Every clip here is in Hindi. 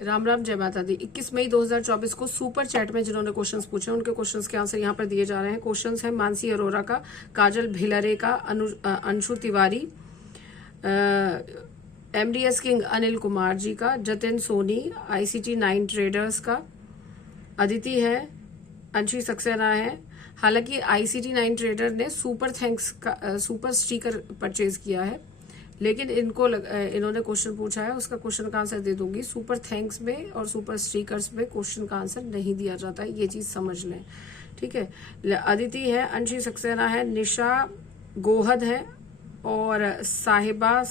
राम राम, जय माता दी। 21 मई 2024 को सुपर चैट में जिन्होंने क्वेश्चंस पूछे उनके क्वेश्चंस के आंसर यहाँ पर दिए जा रहे हैं। क्वेश्चंस है मानसी अरोरा का, काजल भिलरे का, अंशु तिवारी, MDS किंग अनिल कुमार जी का, जतिन सोनी, ICT 9 ट्रेडर्स का, अदिति है, अंशी सक्सेना है। हालांकि ICT 9 ट्रेडर ने सुपर थैंक्स का सुपर स्टिकर परचेज किया है, लेकिन इन्होंने क्वेश्चन पूछा है, उसका क्वेश्चन का आंसर दे दूंगी। सुपर थैंक्स में और सुपर स्टिकर्स में क्वेश्चन का आंसर नहीं दिया जाता है, ये चीज समझ लें, ठीक है। अदिति है, अंशी सक्सेना है, निशा गोहद है और साहिबा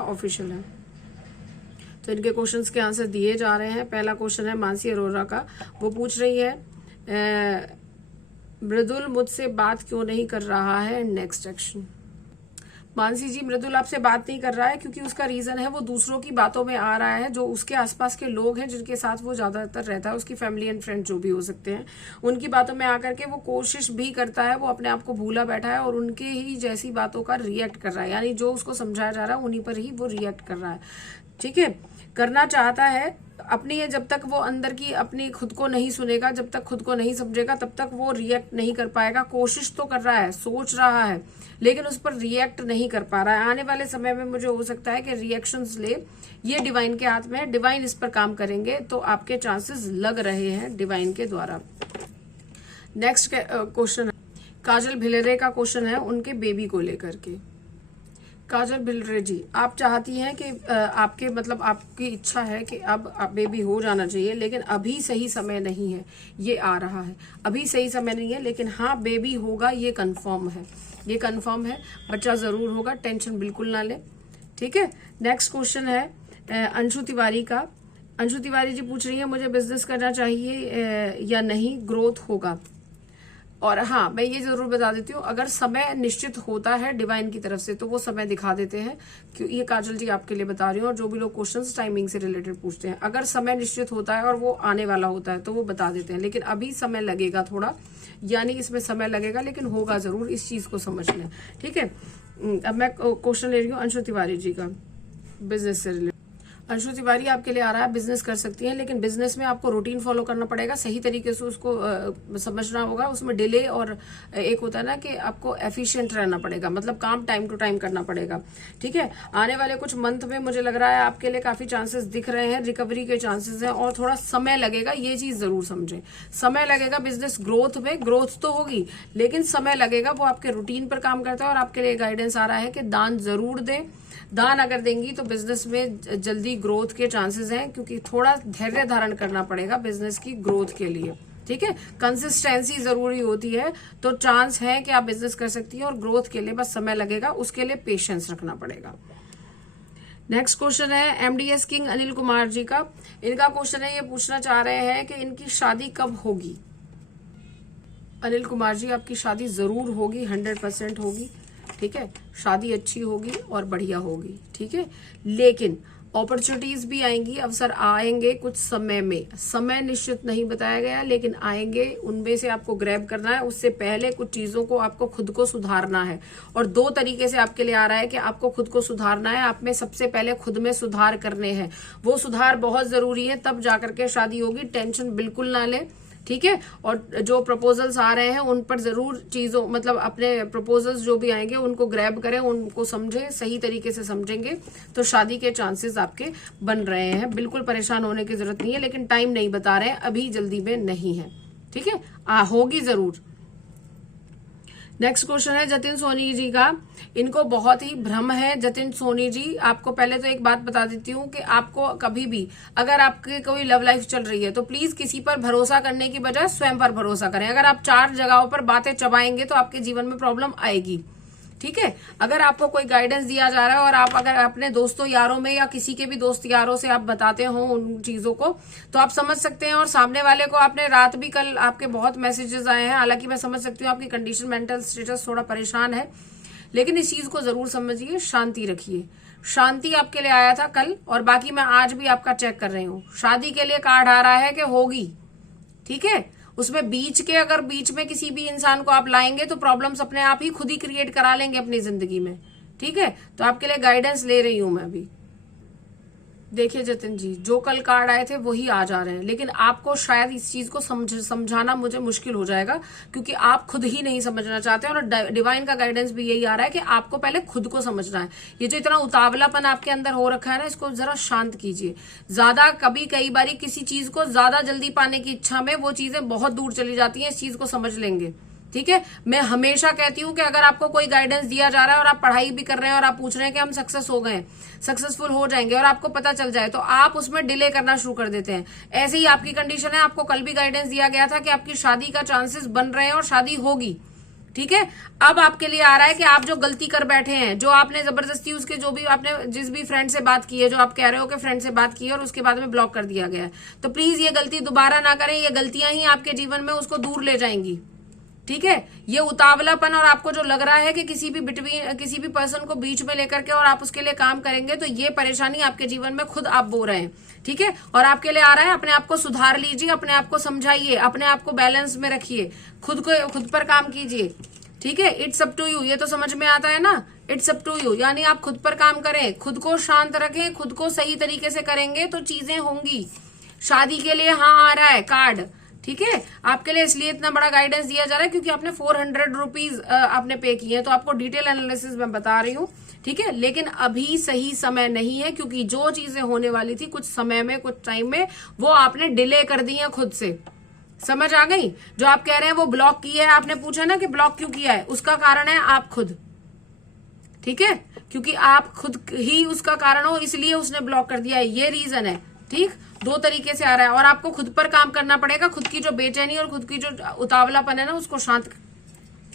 ऑफिशियल है। तो इनके क्वेश्चंस के आंसर दिए जा रहे हैं। पहला क्वेश्चन है मानसी अरोरा का, वो पूछ रही है मृदुल मुझसे बात क्यों नहीं कर रहा है, नेक्स्ट एक्शन। मानसी जी, मृदुल आपसे बात नहीं कर रहा है क्योंकि उसका रीजन है वो दूसरों की बातों में आ रहा है। जो उसके आसपास के लोग हैं जिनके साथ वो ज्यादातर रहता है, उसकी फैमिली एंड फ्रेंड जो भी हो सकते हैं, उनकी बातों में आकर के वो कोशिश भी करता है, वो अपने आप को भूला बैठा है और उनके ही जैसी बातों का रिएक्ट कर रहा है। यानी जो उसको समझाया जा रहा है उन्हीं पर ही वो रिएक्ट कर रहा है, ठीक है। करना चाहता है अपनी है, जब तक वो अंदर की अपनी खुद को नहीं सुनेगा, जब तक खुद को नहीं समझेगा, तब तक वो रिएक्ट नहीं कर पाएगा। कोशिश तो कर रहा है, सोच रहा है, लेकिन उस पर रिएक्ट नहीं कर पा रहा है। आने वाले समय में मुझे हो सकता है कि रिएक्शंस ले, ये डिवाइन के हाथ में है, डिवाइन इस पर काम करेंगे, तो आपके चांसेस लग रहे हैं डिवाइन के द्वारा। नेक्स्ट क्वेश्चन काजल भिलरे का क्वेश्चन है उनके बेबी को लेकर के। काजल भिलरे जी, आप चाहती हैं कि आपके मतलब आपकी इच्छा है कि अब बेबी हो जाना चाहिए, लेकिन अभी सही समय नहीं है, ये आ रहा है। अभी सही समय नहीं है, लेकिन हाँ बेबी होगा, ये कंफर्म है, ये कंफर्म है। बच्चा जरूर होगा, टेंशन बिल्कुल ना ले, ठीक है। नेक्स्ट क्वेश्चन है अंशु तिवारी का। अंशु तिवारी जी पूछ रही है मुझे बिजनेस करना चाहिए या नहीं, ग्रोथ होगा। और हाँ, मैं ये जरूर बता देती हूँ, अगर समय निश्चित होता है डिवाइन की तरफ से तो वो समय दिखा देते हैं। क्यों, ये काजल जी आपके लिए बता रही हूँ, और जो भी लोग क्वेश्चंस टाइमिंग से रिलेटेड पूछते हैं, अगर समय निश्चित होता है और वो आने वाला होता है तो वो बता देते हैं, लेकिन अभी समय लगेगा थोड़ा, यानी इसमें समय लगेगा, लेकिन होगा जरूर, इस चीज को समझ लें, ठीक है। अब मैं क्वेश्चन ले रही हूँ अंशु तिवारी जी का, बिजनेस से रिलेटेड। अंशु तिवारी आपके लिए आ रहा है, बिजनेस कर सकती हैं, लेकिन बिजनेस में आपको रूटीन फॉलो करना पड़ेगा, सही तरीके से उसको समझना होगा। उसमें डिले और एक होता है ना कि आपको एफिशिएंट रहना पड़ेगा, मतलब काम टाइम टू टाइम करना पड़ेगा, ठीक है। आने वाले कुछ मंथ में मुझे लग रहा है आपके लिए काफी चांसेस दिख रहे हैं, रिकवरी के चांसेस हैं, और थोड़ा समय लगेगा, ये चीज जरूर समझें। समय लगेगा बिजनेस ग्रोथ में, ग्रोथ तो होगी लेकिन समय लगेगा। वो आपके रूटीन पर काम करता है और आपके लिए गाइडेंस आ रहा है कि दान जरूर दें। दान अगर देंगी तो बिजनेस में जल्दी ग्रोथ के चांसेस हैं, क्योंकि थोड़ा धैर्य धारण करना पड़ेगा बिजनेस की ग्रोथ के लिए, ठीक है। कंसिस्टेंसी जरूरी होती है, तो चांस है कि आप बिजनेस कर सकती हैं, और ग्रोथ के लिए बस समय लगेगा, उसके लिए पेशेंस रखना पड़ेगा। नेक्स्ट क्वेश्चन है MDS किंग अनिल कुमार जी का। इनका क्वेश्चन है, ये पूछना चाह रहे हैं कि इनकी शादी कब होगी। अनिल कुमार जी, आपकी शादी जरूर होगी, 100% होगी, ठीक है। शादी अच्छी होगी और बढ़िया होगी, ठीक है। लेकिन अपॉर्चुनिटीज भी आएंगी, अवसर आएंगे कुछ समय में, समय निश्चित नहीं बताया गया, लेकिन आएंगे, उनमें से आपको ग्रैब करना है। उससे पहले कुछ चीजों को आपको खुद को सुधारना है, और 2 तरीके से आपके लिए आ रहा है कि आपको खुद को सुधारना है। आप में सबसे पहले खुद में सुधार करने हैं, वो सुधार बहुत जरूरी है, तब जाकर के शादी होगी। टेंशन बिल्कुल ना ले, ठीक है। और जो प्रपोजल्स आ रहे हैं उन पर जरूर चीजों मतलब अपने प्रपोजल्स जो भी आएंगे उनको ग्रैब करें, उनको समझें, सही तरीके से समझेंगे तो शादी के चांसेस आपके बन रहे हैं। बिल्कुल परेशान होने की जरूरत नहीं है, लेकिन टाइम नहीं बता रहे हैं, अभी जल्दी में नहीं है, ठीक है। होगी जरूर। नेक्स्ट क्वेश्चन है जतिन सोनी जी का। इनको बहुत ही भ्रम है जतिन सोनी जी। आपको पहले तो एक बात बता देती हूँ कि आपको कभी भी अगर आपकी कोई लव लाइफ चल रही है तो प्लीज किसी पर भरोसा करने की बजाय स्वयं पर भरोसा करें। अगर आप 4 जगहों पर बातें चबाएंगे तो आपके जीवन में प्रॉब्लम आएगी, ठीक है। अगर आपको कोई गाइडेंस दिया जा रहा है और आप अगर अपने दोस्तों यारों में या किसी के भी दोस्त यारों से आप बताते हो उन चीजों को, तो आप समझ सकते हैं। और सामने वाले को आपने रात भी, कल आपके बहुत मैसेजेस आए हैं, हालांकि मैं समझ सकती हूँ आपकी कंडीशन, मेंटल स्टेटस थोड़ा परेशान है, लेकिन इस चीज को जरूर समझिए, शांति रखिए। शांति आपके लिए आया था कल, और बाकी मैं आज भी आपका चेक कर रही हूँ। शादी के लिए कार्ड आ रहा है कि होगी, ठीक है। उसमें अगर बीच में किसी भी इंसान को आप लाएंगे तो प्रॉब्लम्स अपने आप ही खुद ही क्रिएट करा लेंगे अपनी जिंदगी में, ठीक है। तो आपके लिए गाइडेंस ले रही हूं मैं अभी। देखिए जतिन जी, जो कल कार्ड आए थे वही आ जा रहे हैं, लेकिन आपको शायद इस चीज को समझाना मुझे मुश्किल हो जाएगा, क्योंकि आप खुद ही नहीं समझना चाहते हैं। और डिवाइन का गाइडेंस भी यही आ रहा है कि आपको पहले खुद को समझना है। ये जो इतना उतावलापन आपके अंदर हो रखा है ना, इसको जरा शांत कीजिए। ज्यादा कई बारी किसी चीज को ज्यादा जल्दी पाने की इच्छा में वो चीजें बहुत दूर चली जाती हैं। इस चीज को समझ लेंगे, ठीक है। मैं हमेशा कहती हूं कि अगर आपको कोई गाइडेंस दिया जा रहा है और आप पढ़ाई भी कर रहे हैं और आप पूछ रहे हैं कि हम सक्सेस हो गए, सक्सेसफुल हो जाएंगे, और आपको पता चल जाए, तो आप उसमें डिले करना शुरू कर देते हैं। ऐसे ही आपकी कंडीशन है। आपको कल भी गाइडेंस दिया गया था कि आपकी शादी का चांसेस बन रहे हैं और शादी होगी, ठीक है। अब आपके लिए आ रहा है कि आप जो गलती कर बैठे हैं, जो आपने जबरदस्ती उसके, जो भी आपने जिस भी फ्रेंड से बात की है, जो आप कह रहे हो कि फ्रेंड से बात की है और उसके बाद में ब्लॉक कर दिया गया है, तो प्लीज ये गलती दोबारा ना करें। ये गलतियां ही आपके जीवन में उसको दूर ले जाएंगी, ठीक है। ये उतावलापन और आपको जो लग रहा है कि किसी भी पर्सन को बीच में लेकर के और आप उसके लिए काम करेंगे, तो ये परेशानी आपके जीवन में खुद आप बो रहे हैं, ठीक है। और आपके लिए आ रहा है, अपने आप को सुधार लीजिए, अपने आप को समझाइए, अपने आप को बैलेंस में रखिए, खुद पर काम कीजिए, ठीक है। इट्स अप टू यू, ये तो समझ में आता है ना। इट्स अप टू यू यानी आप खुद पर काम करें, खुद को शांत रखें, खुद को सही तरीके से करेंगे तो चीजें होंगी। शादी के लिए हाँ आ रहा है कार्ड, ठीक है। आपके लिए इसलिए इतना बड़ा गाइडेंस दिया जा रहा है क्योंकि आपने 400 रुपीज आपने पे किए हैं, तो आपको डिटेल एनालिसिस में बता रही हूँ, ठीक है। लेकिन अभी सही समय नहीं है, क्योंकि जो चीजें होने वाली थी कुछ समय में, कुछ टाइम में, वो आपने डिले कर दी है खुद से। समझ आ गई? जो आप कह रहे हैं वो ब्लॉक किया है, आपने पूछा ना कि ब्लॉक क्यों किया है, उसका कारण है आप खुद, ठीक है। क्योंकि आप खुद ही उसका कारण हो, इसलिए उसने ब्लॉक कर दिया है, ये रीजन है, ठीक। दो तरीके से आ रहा है और आपको खुद पर काम करना पड़ेगा। खुद की जो बेचैनी और खुद की जो उतावलापन है ना, उसको शांत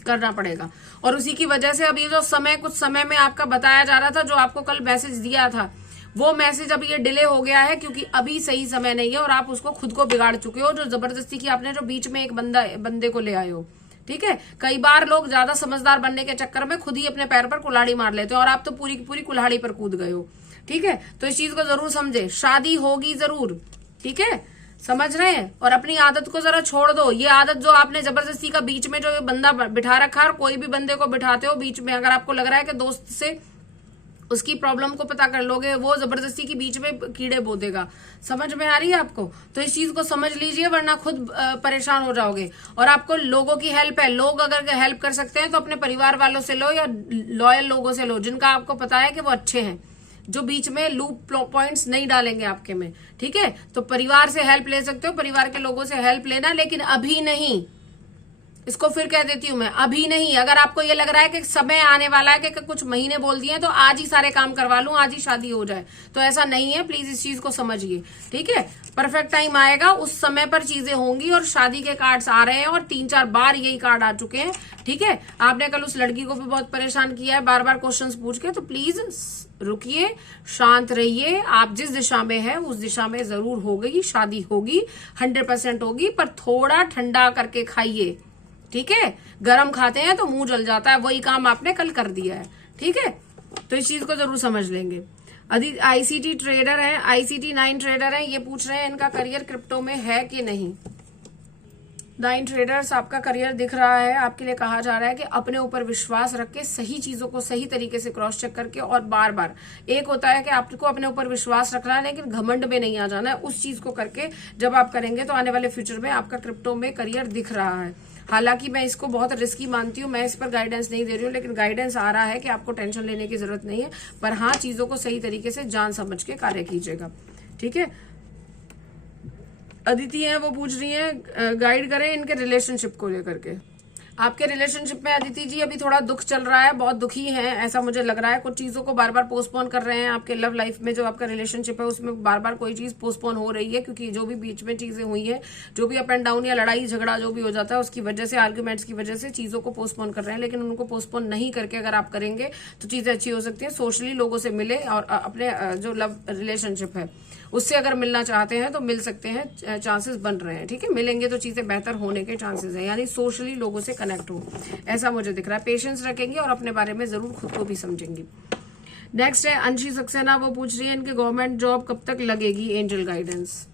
करना पड़ेगा। और उसी की वजह से अब ये जो समय, कुछ समय में आपका बताया जा रहा था, जो आपको कल मैसेज दिया था, वो मैसेज अब ये डिले हो गया है, क्योंकि अभी सही समय नहीं है और आप उसको खुद को बिगाड़ चुके हो। जो जबरदस्ती की आपने, जो बीच में एक बंदे को ले आए हो, ठीक है। कई बार लोग ज्यादा समझदार बनने के चक्कर में खुद ही अपने पैर पर कुल्हाड़ी मार लेते हैं और आप तो पूरी की पूरी कुल्हाड़ी पर कूद गए हो, ठीक है। तो इस चीज को जरूर समझे, शादी होगी जरूर, ठीक है, समझ रहे हैं। और अपनी आदत को जरा छोड़ दो। ये आदत जो आपने जबरदस्ती का बीच में जो बंदा बिठा रखा है, कोई भी बंदे को बिठाते हो बीच में, अगर आपको लग रहा है कि दोस्त से उसकी प्रॉब्लम को पता कर लोगे, वो जबरदस्ती की बीच में कीड़े बो देगा। समझ में आ रही है आपको? तो इस चीज को समझ लीजिए, वरना खुद परेशान हो जाओगे। और आपको लोगों की हेल्प है, लोग अगर हेल्प कर सकते हैं तो अपने परिवार वालों से लो या लॉयल लोगों से लो, जिनका आपको पता है कि वो अच्छे हैं, जो बीच में लूप पॉइंट्स नहीं डालेंगे आपके में, ठीक है। तो परिवार से हेल्प ले सकते हो, परिवार के लोगों से हेल्प लेना, लेकिन अभी नहीं। इसको फिर कह देती हूं मैं, अभी नहीं। अगर आपको ये लग रहा है कि समय आने वाला है कि कुछ महीने बोल दिए तो आज ही सारे काम करवा लूं, आज ही शादी हो जाए, तो ऐसा नहीं है। प्लीज इस चीज को समझिए, ठीक है। परफेक्ट टाइम आएगा, उस समय पर चीजें होंगी। और शादी के कार्ड्स आ रहे हैं और 3-4 बार यही कार्ड आ चुके हैं, ठीक है। आपने कल उस लड़की को भी बहुत परेशान किया है बार बार क्वेश्चंस पूछ के, तो प्लीज रुकिए, शांत रहिए। आप जिस दिशा में है उस दिशा में जरूर होगी, शादी होगी, 100% होगी, पर थोड़ा ठंडा करके खाइए, ठीक है। गरम खाते हैं तो मुंह जल जाता है, वही काम आपने कल कर दिया है, ठीक है। तो इस चीज को जरूर समझ लेंगे। आईसीटी ट्रेडर है, ICT 9 ट्रेडर है, ये पूछ रहे हैं इनका करियर क्रिप्टो में है कि नहीं। 9 ट्रेडर्स, आपका करियर दिख रहा है। आपके लिए कहा जा रहा है कि अपने ऊपर विश्वास रख के सही चीजों को सही तरीके से क्रॉस चेक करके, और बार बार, एक होता है कि आपको अपने ऊपर विश्वास रखना है लेकिन घमंड में नहीं आ जाना है। उस चीज को करके जब आप करेंगे तो आने वाले फ्यूचर में आपका क्रिप्टो में करियर दिख रहा है। हालांकि मैं इसको बहुत रिस्की मानती हूँ, मैं इस पर गाइडेंस नहीं दे रही हूँ, लेकिन गाइडेंस आ रहा है कि आपको टेंशन लेने की जरूरत नहीं है। पर हाँ, चीजों को सही तरीके से जान समझ के कार्य कीजिएगा, ठीक है। अदिति है, वो पूछ रही है गाइड करें इनके रिलेशनशिप को लेकर के। आपके रिलेशनशिप में अदिति जी अभी थोड़ा दुख चल रहा है, बहुत दुखी हैं ऐसा मुझे लग रहा है। कुछ चीजों को बार बार पोस्टपोन कर रहे हैं। आपके लव लाइफ में जो आपका रिलेशनशिप है उसमें बार बार कोई चीज पोस्टपोन हो रही है, क्योंकि जो भी बीच में चीजें हुई है, जो भी अप एंड डाउन या लड़ाई झगड़ा जो भी हो जाता है, उसकी वजह से, आर्ग्यूमेंट्स की वजह से चीजों को पोस्टपोन कर रहे हैं। लेकिन उनको पोस्टपोन नहीं करके अगर आप करेंगे तो चीजें अच्छी हो सकती है। सोशली लोगों से मिले और अपने जो लव रिलेशनशिप है उससे अगर मिलना चाहते हैं तो मिल सकते हैं, चांसेस बन रहे हैं, ठीक है। मिलेंगे तो चीजें बेहतर होने के चांसेस हैं, यानी सोशली लोगों से कनेक्ट हो, ऐसा मुझे दिख रहा है। पेशेंस रखेंगे और अपने बारे में जरूर खुद को भी समझेंगी। नेक्स्ट है अंशी सक्सेना, वो पूछ रही है इनके गवर्नमेंट जॉब कब तक लगेगी, एंजल गाइडेंस।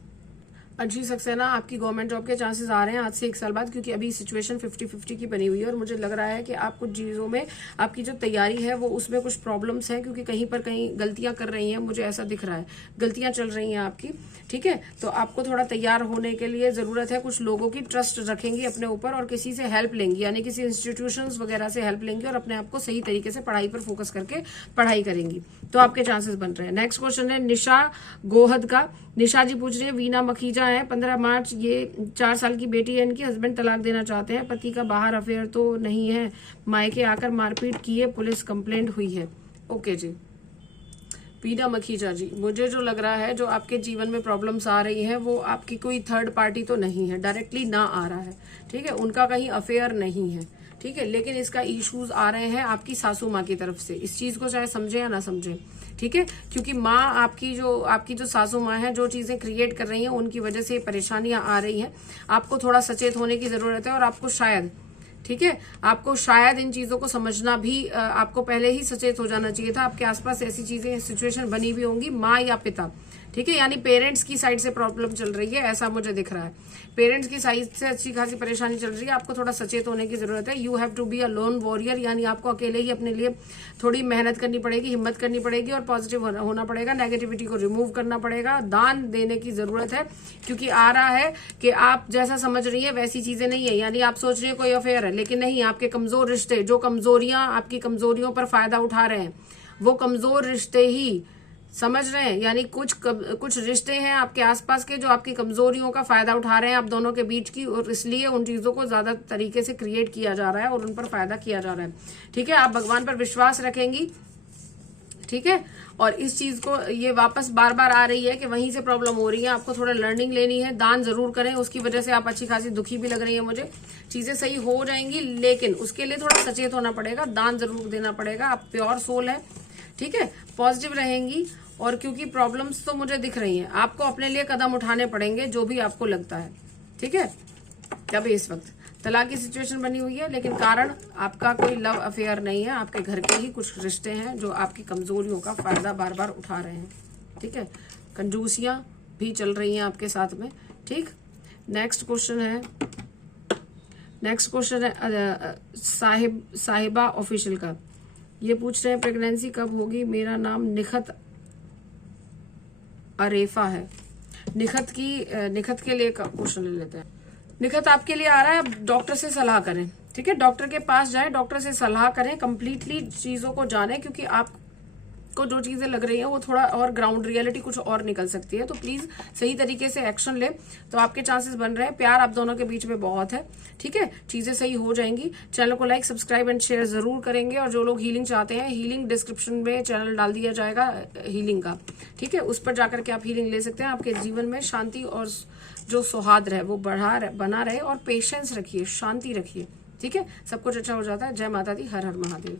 अच्छी सक्सेना, आपकी गवर्नमेंट जॉब के चांसेस आ रहे हैं आज से 1 साल बाद, क्योंकि अभी सिचुएशन 50-50 की बनी हुई है और मुझे लग रहा है कि आप कुछ चीजों में आपकी जो तैयारी है वो उसमें कुछ प्रॉब्लम्स हैं, क्योंकि कहीं पर कहीं गलतियां कर रही हैं, मुझे ऐसा दिख रहा है गलतियां चल रही हैं आपकी। ठीक है, तो आपको थोड़ा तैयार होने के लिए जरूरत है, कुछ लोगों की ट्रस्ट रखेंगी अपने ऊपर और किसी से हेल्प लेंगी, यानी किसी इंस्टीट्यूशंस वगैरह से हेल्प लेंगी और अपने आप को सही तरीके से पढ़ाई पर फोकस करके पढ़ाई करेंगी, तो आपके चांसेस बन रहे हैं। नेक्स्ट क्वेश्चन है निशा गोहद का। निशा जी पूछ रही है वीना मखीजा है, 15 मार्च, ये 4 साल की बेटी है इनकी, हस्बैंड तलाक देना चाहते हैं, पति का बाहर अफेयर तो नहीं है, मायके आकर मारपीट की है, पुलिस कंप्लेंट हुई है। ओके जी वीना मखीजा जी, मुझे जो लग रहा है जो आपके जीवन में प्रॉब्लम्स आ रही हैं वो आपकी कोई थर्ड पार्टी तो नहीं है, डायरेक्टली ना आ रहा है। ठीक है, उनका कहीं अफेयर नहीं है। ठीक है, लेकिन इसका इश्यूज आ रहे हैं आपकी सासू माँ की तरफ से, इस चीज को चाहे समझे या ना समझे। ठीक है, क्योंकि माँ आपकी जो सासू माँ है जो चीजें क्रिएट कर रही हैं उनकी वजह से परेशानियां आ रही हैं। आपको थोड़ा सचेत होने की जरूरत है और आपको शायद, ठीक है, आपको शायद इन चीजों को समझना भी, आपको पहले ही सचेत हो जाना चाहिए था। आपके आसपास ऐसी चीजें, सिचुएशन बनी भी होंगी, माँ या पिता, ठीक है, यानी पेरेंट्स की साइड से प्रॉब्लम चल रही है, ऐसा मुझे दिख रहा है। पेरेंट्स की साइड से अच्छी खासी परेशानी चल रही है, आपको थोड़ा सचेत होने की जरूरत है। You have to be a lone warrior, यानी आपको अकेले ही अपने लिए थोड़ी मेहनत करनी पड़ेगी, हिम्मत करनी पड़ेगी और पॉजिटिव होना पड़ेगा, नेगेटिविटी को रिमूव करना पड़ेगा, दान देने की जरूरत है, क्योंकि आ रहा है कि आप जैसा समझ रही है वैसी चीजें नहीं है। यानी आप सोच रही है कोई अफेयर है, लेकिन नहीं, आपके कमजोर रिश्ते, जो कमजोरियां आपकी कमजोरियों पर फायदा उठा रहे हैं, वो कमजोर रिश्ते ही, समझ रहे हैं, यानी कुछ रिश्ते हैं आपके आसपास के जो आपकी कमजोरियों का फायदा उठा रहे हैं आप दोनों के बीच की, और इसलिए उन चीजों को ज्यादा तरीके से क्रिएट किया जा रहा है और उन पर फायदा किया जा रहा है। ठीक है, आप भगवान पर विश्वास रखेंगी, ठीक है, और इस चीज को, ये वापस बार बार आ रही है कि वहीं से प्रॉब्लम हो रही है, आपको थोड़ा लर्निंग लेनी है, दान जरूर करें, उसकी वजह से आप अच्छी खासी दुखी भी लग रही है मुझे। चीजें सही हो जाएंगी, लेकिन उसके लिए थोड़ा सचेत होना पड़ेगा, दान जरूर देना पड़ेगा। आप प्योर सोल है, ठीक है, पॉजिटिव रहेंगी, और क्योंकि प्रॉब्लम्स तो मुझे दिख रही हैं, आपको अपने लिए कदम उठाने पड़ेंगे जो भी आपको लगता है। ठीक है, तभी इस वक्त तलाक की सिचुएशन बनी हुई है, लेकिन कारण आपका कोई लव अफेयर नहीं है, आपके घर के ही कुछ रिश्ते हैं जो आपकी कमजोरियों का फायदा बार बार उठा रहे हैं। ठीक है, कंजूसियां भी चल रही हैं आपके साथ में। ठीक, नेक्स्ट क्वेश्चन है साहिबा ऑफिशियल का। ये पूछ रहे हैं प्रेगनेंसी कब होगी, मेरा नाम निखत अरेफा है। निखत के लिए क्वेश्चन ले लेते हैं। निखत आपके लिए आ रहा है, आप डॉक्टर से सलाह करें, ठीक है, डॉक्टर के पास जाएं, डॉक्टर से सलाह करें, कंप्लीटली चीजों को जानें, क्योंकि आपको जो चीजें लग रही हैं वो थोड़ा और ग्राउंड रियलिटी कुछ और निकल सकती है, तो प्लीज सही तरीके से एक्शन ले, तो आपके चांसेस बन रहे हैं। प्यार आप दोनों के बीच में बहुत है, ठीक है, चीजें सही हो जाएंगी। चैनल को लाइक, सब्सक्राइब एंड शेयर जरूर करेंगे, और जो लोग हीलिंग चाहते हैं, हीलिंग डिस्क्रिप्शन में चैनल डाल दिया जाएगा हीलिंग का, ठीक है, उस पर जाकर के आप हीलिंग ले सकते हैं। आपके जीवन में शांति और जो सौहार्द है वो बना रहे, और पेशेंस रखिए, शांति रखिए, ठीक है, सब कुछ अच्छा हो जाता है। जय माता दी, हर हर महादेव।